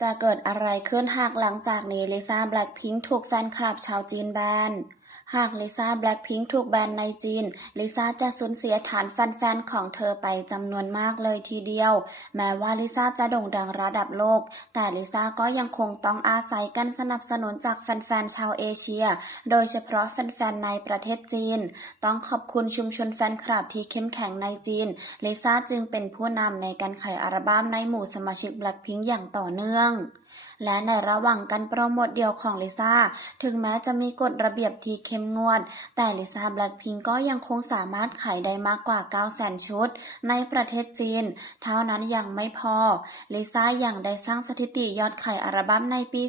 จะเกิดอะไรขึ้นหากหลังจากนี้ลิซ่าแบล็คพิงค์ถูกแฟนคลับชาวจีนแบน หากลิซ่าแบล็คพิงค์ถูกแบนในจีน ลิซ่าจะสูญเสียฐานแฟนๆ ของเธอไปจำนวนมากเลยทีเดียว แม้ว่าลิซ่าจะโด่งดังระดับโลก แต่ลิซ่าก็ยังคงต้องอาศัยการสนับสนุนจากแฟนๆ ชาวเอเชีย โดยเฉพาะแฟนๆ ในประเทศจีน ต้องขอบคุณชุมชนแฟนคลับที่เข้มแข็งในจีน ลิซ่าจึงเป็นผู้นำในการขายอัลบั้มในหมู่สมาชิกแบล็คพิงค์อย่างต่อเนื่องและในระหว่างการโปรโมทเดี่ยวของลิซ่า ถึงแม้จะมีกฎระเบียบที่เข้มงวด แต่ลิซ่าแบล็คพิงก็ยังคงสามารถขายได้มากกว่า900,000ชุด ในประเทศจีน เท่านั้นยังไม่พอ ลิซ่ายังได้สร้างสถิติยอดขายอัลบั้มในปี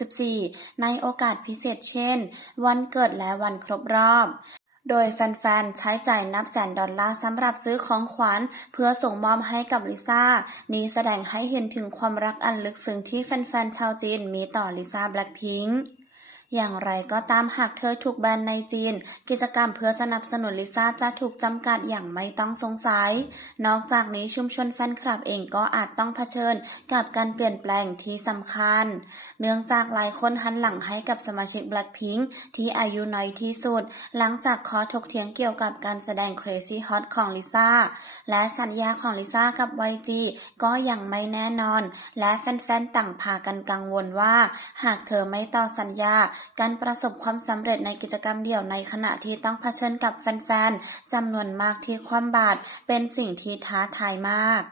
2564 ในโอกาสพิเศษเช่น วันเกิดและวันครบรอบโดยแฟน ๆ ใช้จ่ายนับแสนดอลลาร์สำหรับซื้อของขวัญเพื่อส่งมอบให้กับลิซ่า นี้แสดงให้เห็นถึงความรักอันลึกซึ้งที่แฟน ๆ ชาวจีนมีต่อลิซ่าแบล็คพิงค์ อย่างไรก็ตามหากเธอถูกแบนในจีน กิจกรรมเพื่อสนับสนุนลิซ่าจะถูกจำกัดอย่างไม่ต้องสงสัย นอกจากนี้ชุมชนแฟนคลับเองก็อาจต้องเผชิญกับการเปลี่ยนแปลงที่สำคัญ เนื่องจากหลายคนหันหลังให้กับสมาชิก Blackpink ที่อายุน้อยที่สุด หลังจากขอถกเถียงเกี่ยวกับการแสดง Crazy Hot ของลิซ่าและสัญญาของลิซ่ากับ YG ก็ยังไม่แน่นอน และแฟนๆต่างพากันกังวลว่า หากเธอไม่ต่อสัญญาการประสบความสำเร็จในกิจกรรมเดี่ยวในขณะที่ต้องเผชิญกับแฟนๆจำนวนมากที่ความบาดเป็นสิ่งที่ท้าทายมาก